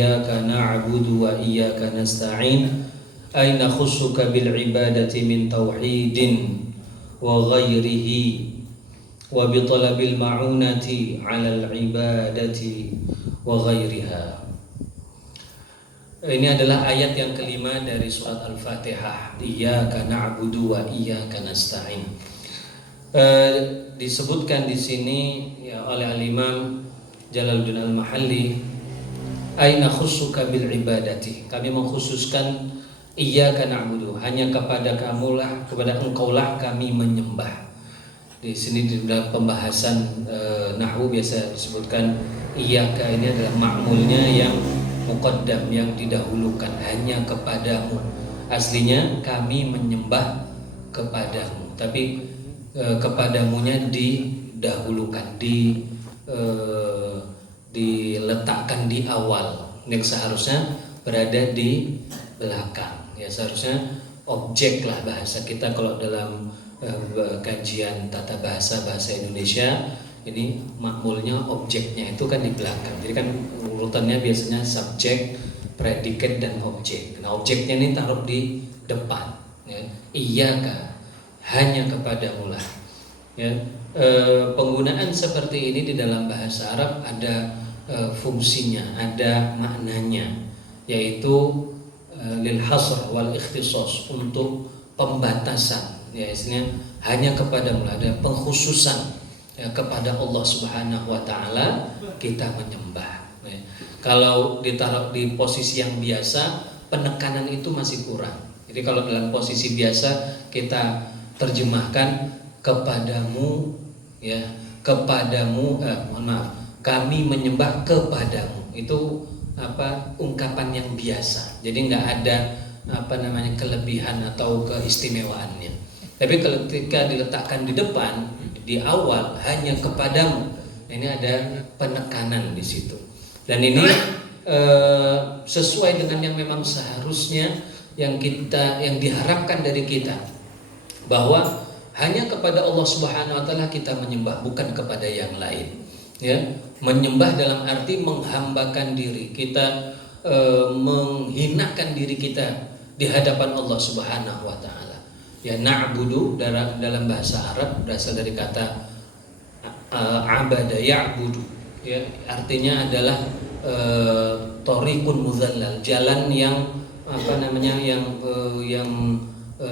iyyaka na'budu wa iyyaka nasta'in ay nakhussuka bil ibadati min tauhidin wa ghairihi wa bi talabil ma'unati 'alal ibadati wa ghairiha. Ini adalah ayat yang kelima dari surat Al-Fatihah. Iyyaka na'budu wa iyyaka nasta'in. Disebutkan di sini ya oleh Al-Imam Jalaluddin Al-Mahalli, aina khussuka bil ibadati. Kami mengkhususkan iyyaka na'budu, hanya kepada kamulah, kepada engkaulah kami menyembah. Di sini di dalam pembahasan nahwu biasa disebutkan iyyaka ini adalah ma'mulnya yang muqaddam, yang didahulukan, hanya kepadamu. Aslinya kami menyembah kepadamu, tapi kepadamunya didahulukan, diletakkan di awal, yang seharusnya berada di belakang. Ya seharusnya objek lah bahasa kita kalau dalam kajian tata bahasa Indonesia. Ini makmulnya, objeknya itu kan di belakang. Jadi kan urutannya biasanya subjek, predikat dan objek. Nah objeknya ini taruh di depan. Ya. Iyyaka, hanya kepadamu lah. Ya. Penggunaan seperti ini di dalam bahasa Arab ada fungsinya, ada maknanya, yaitu lil hasr wal ikhtisas, untuk pembatasan. Ya istilahnya hanya kepadamu lah, ada pengkhususan. Ya, kepada Allah Subhanahu wa taala kita menyembah. Ya. Kalau ditaruh di posisi yang biasa, penekanan itu masih kurang. Jadi kalau dalam posisi biasa kita terjemahkan kepadamu, ya, kepadamu, kami menyembah kepadamu. Itu ungkapan yang biasa. Jadi nggak ada kelebihan atau keistimewaannya. Tapi ketika diletakkan di depan, di awal, hanya kepadamu, ini ada penekanan di situ. Dan ini sesuai dengan yang memang seharusnya yang diharapkan dari kita, bahwa hanya kepada Allah Subhanahu wa taala kita menyembah, bukan kepada yang lain. Ya, menyembah dalam arti menghambakan diri kita, menghinakan diri kita di hadapan Allah Subhanahu wa taala. Ya, na'budu dalam bahasa Arab berasal dari kata abada ya'budu. Ya, artinya adalah thariqun muzallal, jalan yang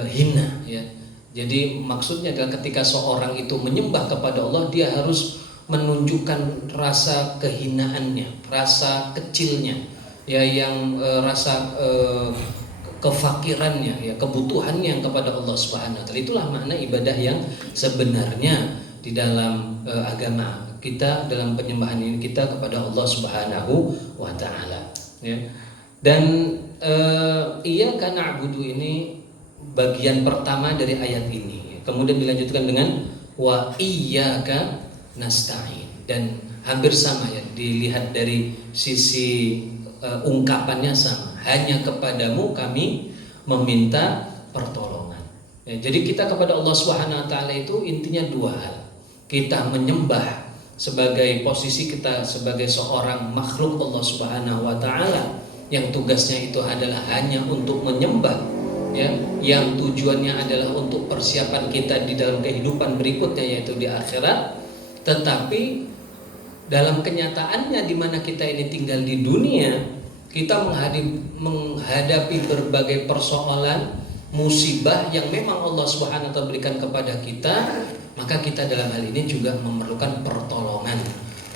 hina. Ya. Jadi maksudnya adalah ketika seorang itu menyembah kepada Allah, dia harus menunjukkan rasa kehinaannya, rasa kecilnya, ya, yang rasa kefakirannya, ya, kebutuhannya kepada Allah Subhanahu wa taala. Itulah makna ibadah yang sebenarnya di dalam agama kita, dalam penyembahan ini kita kepada Allah Subhanahu wa taala. Ya. Dan iyyaka na'budu ini bagian pertama dari ayat ini. Kemudian dilanjutkan dengan wa iyyaka nasta'in, dan hampir sama, ya, dilihat dari sisi ungkapannya sama. Hanya kepadamu kami meminta pertolongan. Ya, jadi kita kepada Allah Subhanahu wa taala itu intinya dua hal. Kita menyembah sebagai posisi kita sebagai seorang makhluk Allah Subhanahu wa taala yang tugasnya itu adalah hanya untuk menyembah, ya, yang tujuannya adalah untuk persiapan kita di dalam kehidupan berikutnya, yaitu di akhirat. Tetapi dalam kenyataannya di mana kita ini tinggal di dunia, kita menghadapi berbagai persoalan, musibah yang memang Allah Subhanahu wa taala berikan kepada kita, maka kita dalam hal ini juga memerlukan pertolongan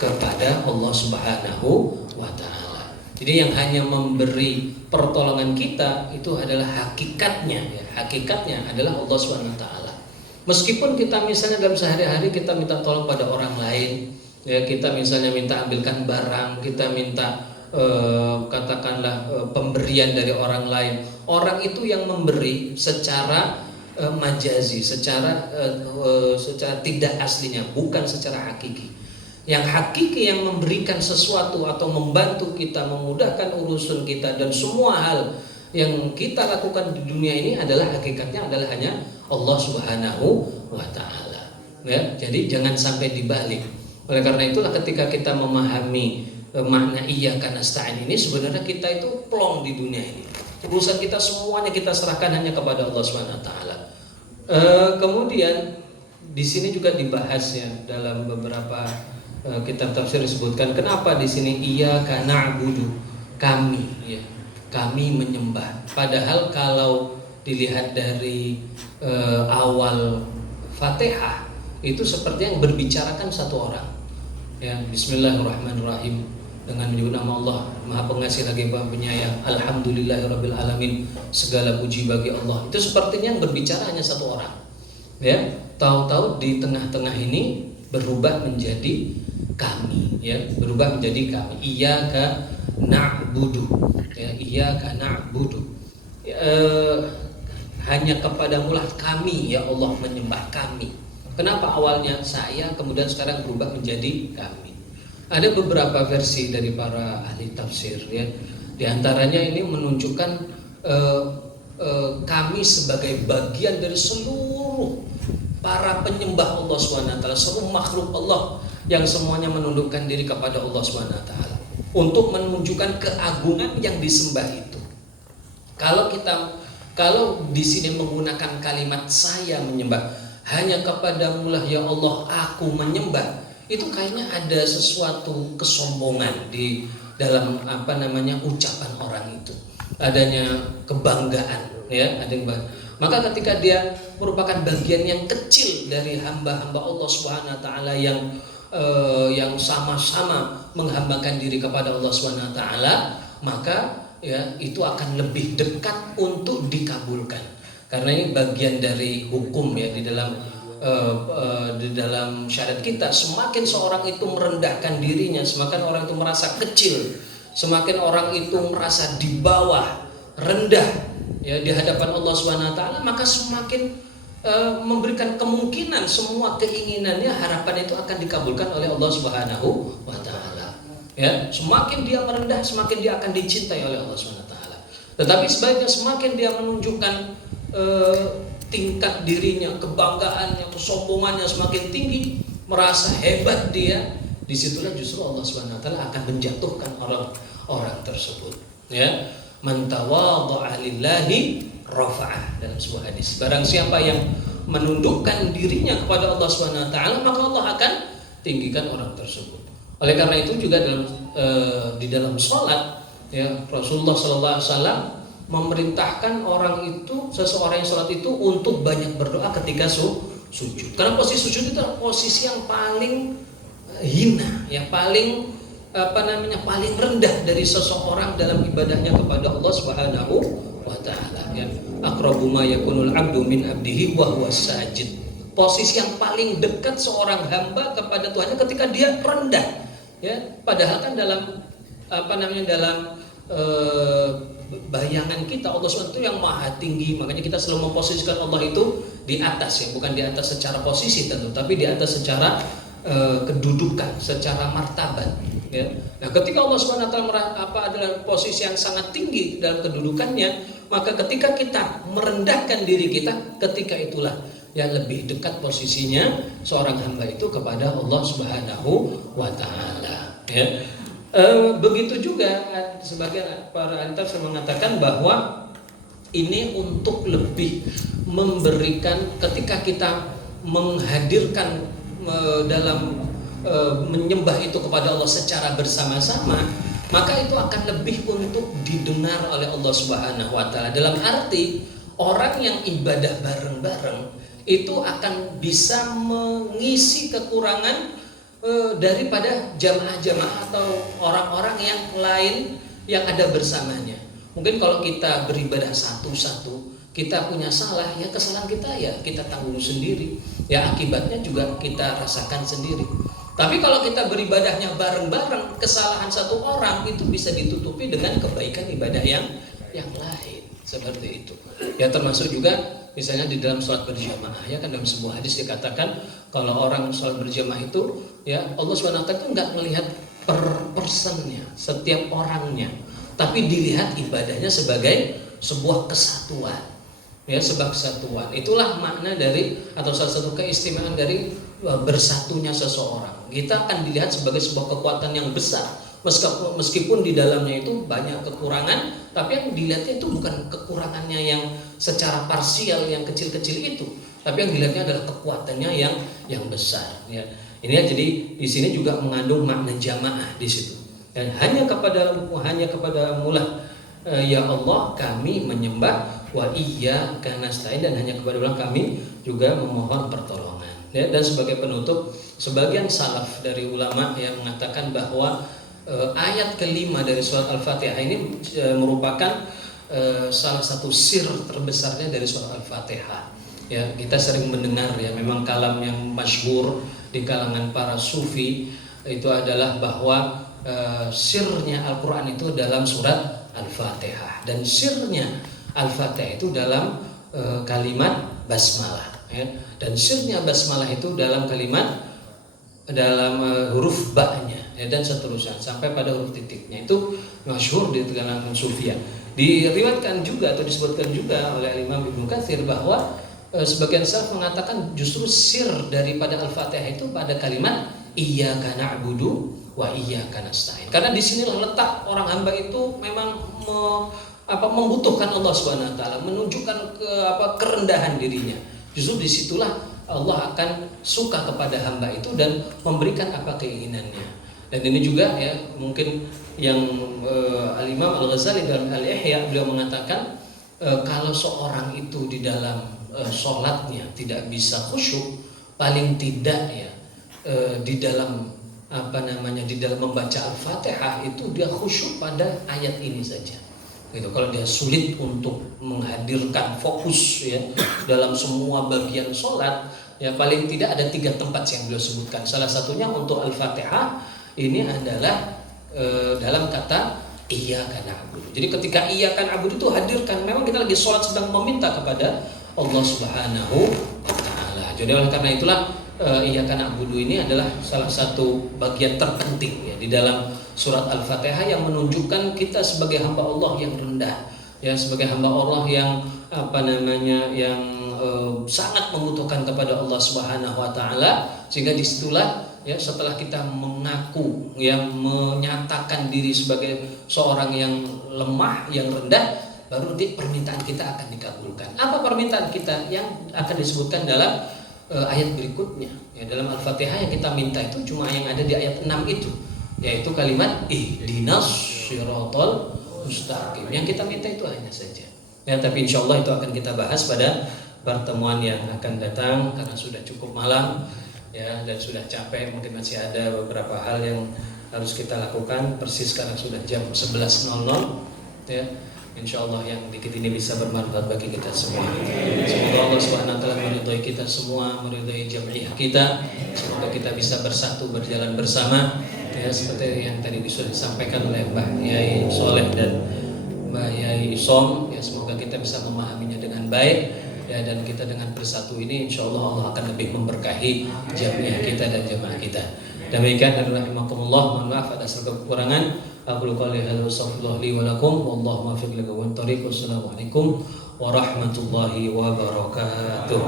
kepada Allah Subhanahu wa taala. Jadi yang hanya memberi pertolongan kita itu adalah hakikatnya, ya, hakikatnya adalah Allah Subhanahu wa taala. Meskipun kita misalnya dalam sehari-hari kita minta tolong pada orang lain, ya, kita misalnya minta ambilkan barang, kita minta katakanlah pemberian dari orang lain. Orang itu yang memberi secara majazi, secara tidak aslinya, bukan secara hakiki. Yang hakiki yang memberikan sesuatu atau membantu kita, memudahkan urusan kita dan semua hal yang kita lakukan di dunia ini adalah hakikatnya adalah hanya Allah Subhanahu wa taala. Ya, jadi jangan sampai dibalik. Oleh karena itulah ketika kita memahami makna iyyaka nasta'in ini sebenarnya kita itu plong di dunia ini. Urusan kita semuanya kita serahkan hanya kepada Allah Subhanahu wa taala. Kemudian di sini juga dibahas ya dalam beberapa kitab tafsir disebutkan kenapa di sini iyyaka na'budu, kami ya. Kami menyembah. Padahal kalau dilihat dari awal Fatihah itu seperti yang berbicarakan satu orang. Ya, bismillahirrahmanirrahim, dengan menyebut nama Allah Maha Pengasih lagi Maha Penyayang, alhamdulillahirabbil alamin, segala puji bagi Allah. Itu sepertinya yang berbicara hanya satu orang. Ya, tahu-tahu di tengah-tengah ini berubah menjadi kami, ya, berubah menjadi kami. Iyyaka na'budu. Ya, iyyaka na'budu. Hanya kepadamulah kami ya Allah menyembah kami. Kenapa awalnya saya kemudian sekarang berubah menjadi kami? Ada beberapa versi dari para ahli tafsir ya. Di antaranya ini menunjukkan kami sebagai bagian dari seluruh para penyembah Allah SWT, seluruh makhluk Allah yang semuanya menundukkan diri kepada Allah SWT untuk menunjukkan keagungan yang disembah itu. Kalau di sini menggunakan kalimat saya menyembah, hanya kepadamulah ya Allah aku menyembah, itu kayaknya ada sesuatu kesombongan di dalam ucapan orang itu, adanya kebanggaan ya, maka ketika dia merupakan bagian yang kecil dari hamba-hamba Allah Subhanahu wa taala yang sama-sama menghambakan diri kepada Allah Subhanahu wa taala, maka ya itu akan lebih dekat untuk dikabulkan. Karena ini bagian dari hukum ya di dalam syariat kita. Semakin seorang itu merendahkan dirinya, semakin orang itu merasa kecil, semakin orang itu merasa di bawah, rendah ya di hadapan Allah Subhanahu wa taala, maka semakin memberikan kemungkinan semua keinginannya, harapan itu akan dikabulkan oleh Allah Subhanahu wa taala. Ya, semakin dia merendah, semakin dia akan dicintai oleh Allah Subhanahu wa taala. Tetapi sebaliknya semakin dia menunjukkan tingkat dirinya, kebanggaannya, kesombongannya semakin tinggi, merasa hebat dia, disitulah justru Allah Subhanahu wa taala akan menjatuhkan orang tersebut. Ya, man tawadha'a lillahi rafa'ah, dalam sebuah hadis. Barang siapa yang menundukkan dirinya kepada Allah Subhanahu wa taala, maka Allah akan tinggikan orang tersebut. Oleh karena itu juga di dalam sholat ya, Rasulullah sallallahu alaihi wasallam memerintahkan seseorang yang sholat itu untuk banyak berdoa ketika sujud. Karena posisi sujud itu adalah posisi yang paling hina, yang paling paling rendah dari seseorang dalam ibadahnya kepada Allah Subhanahu wa taala. Ya. Aqrabu ma yakunul 'abdu min 'abdihi wa huwa sajid. Posisi yang paling dekat seorang hamba kepada Tuhannya ketika dia rendah. Ya, padahal kan dalam bayangan kita Allah SWT itu yang maha tinggi, makanya kita selalu memposisikan Allah itu di atas ya, bukan di atas secara posisi tentu, tapi di atas secara kedudukan, secara martabat ya. Nah, ketika Allah SWT adalah posisi yang sangat tinggi dalam kedudukannya, maka ketika kita merendahkan diri kita, ketika itulah yang lebih dekat posisinya seorang hamba itu kepada Allah Subhanahu wa taala ya. Begitu juga sebagian para ahli tafsir mengatakan bahwa ini untuk lebih memberikan, ketika kita menghadirkan dalam menyembah itu kepada Allah secara bersama-sama, maka itu akan lebih untuk didengar oleh Allah Subhanahu wa taala. Dalam arti orang yang ibadah bareng-bareng itu akan bisa mengisi kekurangan daripada jamaah-jamaah atau orang-orang yang lain yang ada bersamanya. Mungkin kalau kita beribadah satu-satu, kita punya salah, ya kesalahan kita ya kita tanggung sendiri, ya akibatnya juga kita rasakan sendiri. Tapi kalau kita beribadahnya bareng-bareng, kesalahan satu orang itu bisa ditutupi dengan kebaikan ibadah yang lain, seperti itu. Ya termasuk juga misalnya di dalam sholat berjamaah ya kan, dalam sebuah hadis dikatakan kalau orang sholat berjamaah itu ya Allah SWT itu nggak melihat per personnya, setiap orangnya, tapi dilihat ibadahnya sebagai sebuah kesatuan ya, sebuah kesatuan. Itulah makna dari atau salah satu keistimewaan dari bersatunya seseorang. Kita akan dilihat sebagai sebuah kekuatan yang besar Meskipun di dalamnya itu banyak kekurangan, tapi yang dilihatnya itu bukan kekurangannya yang secara parsial yang kecil-kecil itu, tapi yang dilihatnya adalah kekuatannya yang besar. Ya. Ini ya, jadi di sini juga mengandung makna jamaah di situ. Dan hanya kepada mulah ya Allah kami menyembah, wa iyyaka nasta'in, dan hanya kepada Allah kami juga memohon pertolongan. Ya, dan sebagai penutup, sebagian salaf dari ulama yang mengatakan bahwa ayat kelima dari surat Al-Fatihah ini merupakan salah satu sir terbesarnya dari surat Al-Fatihah. Ya, kita sering mendengar ya, memang kalam yang masyhur di kalangan para sufi itu adalah bahwa sirnya Al-Quran itu dalam surat Al-Fatihah, dan sirnya Al-Fatihah itu dalam kalimat basmalah, ya. Dan sirnya basmalah itu dalam huruf ba-nya, ya, dan seterusnya sampai pada huruf titiknya. Itu masyhur di kalangan sufiyah. Diriwayatkan juga atau disebutkan juga oleh Imam Ibnu Katsir bahwa sebagian salaf mengatakan justru sir daripada Al-Fatihah itu pada kalimat iyyaka na'budu wa iyyaka nasta'in. Karena di sinilah letak orang hamba itu memang membutuhkan Allah Subhanahu wa taala, menunjukkan kerendahan dirinya. Justru disitulah Allah akan suka kepada hamba itu dan memberikan apa keinginannya. Dan ini juga ya mungkin yang Al-Imam Al-Ghazali dalam Al-Ihya, beliau mengatakan kalau seorang itu di dalam sholatnya tidak bisa khusyuk, paling tidak ya di dalam di dalam membaca Al-Fatihah itu dia khusyuk pada ayat ini saja. Gitu. Kalau dia sulit untuk menghadirkan fokus ya dalam semua bagian sholat, ya paling tidak ada 3 tempat yang beliau sebutkan. Salah satunya untuk Al-Fatihah ini adalah dalam kata iyyaka na'budu. Jadi ketika iyyaka na'budu itu hadirkan, memang kita lagi sholat sedang meminta kepada Allah Subhanahu wa taala. Jadi oleh karena itulah iyyaka na'budu ini adalah salah satu bagian terpenting ya di dalam surat Al-Fatihah yang menunjukkan kita sebagai hamba Allah yang rendah, ya sebagai hamba Allah yang yang sangat membutuhkan kepada Allah Subhanahu wa taala, sehingga disitulah ya setelah kita mengaku yang menyatakan diri sebagai seorang yang lemah, yang rendah, baru permintaan kita akan dikabulkan. Apa permintaan kita yang akan disebutkan dalam ayat berikutnya? Ya, dalam Al-Fatihah yang kita minta itu cuma yang ada di ayat 6 itu, yaitu kalimat ihdinas siratal mustaqim. Yang kita minta itu hanya saja. Ya, tapi insya Allah itu akan kita bahas pada pertemuan yang akan datang, karena sudah cukup malam ya, dan sudah capek. Mungkin masih ada beberapa hal yang harus kita lakukan. Persis sekarang sudah jam 11.00 ya. Insya Allah yang dikit ini bisa bermanfaat bagi kita semua. Semoga Allah Subhanahu wa taala meridhai kita semua, meridhai jamiah kita. Semoga kita bisa bersatu, berjalan bersama ya, seperti yang tadi sudah disampaikan oleh Mbah Yai Soleh dan Mbah Yai Isom ya. Semoga kita bisa memahaminya dengan baik ya, dan kita dengan bersatu ini insya Allah Allah akan lebih memberkahi jamiah kita dan jamaah kita. Demikian dan rahimakumullah. Mohon maaf atas kekurangan. Aku qouli hadza astaghfirullah li wa lakum wallahu muwaffiq li aqwamit thoriq. Wassalamualaikum warahmatullahi wabarakatuh.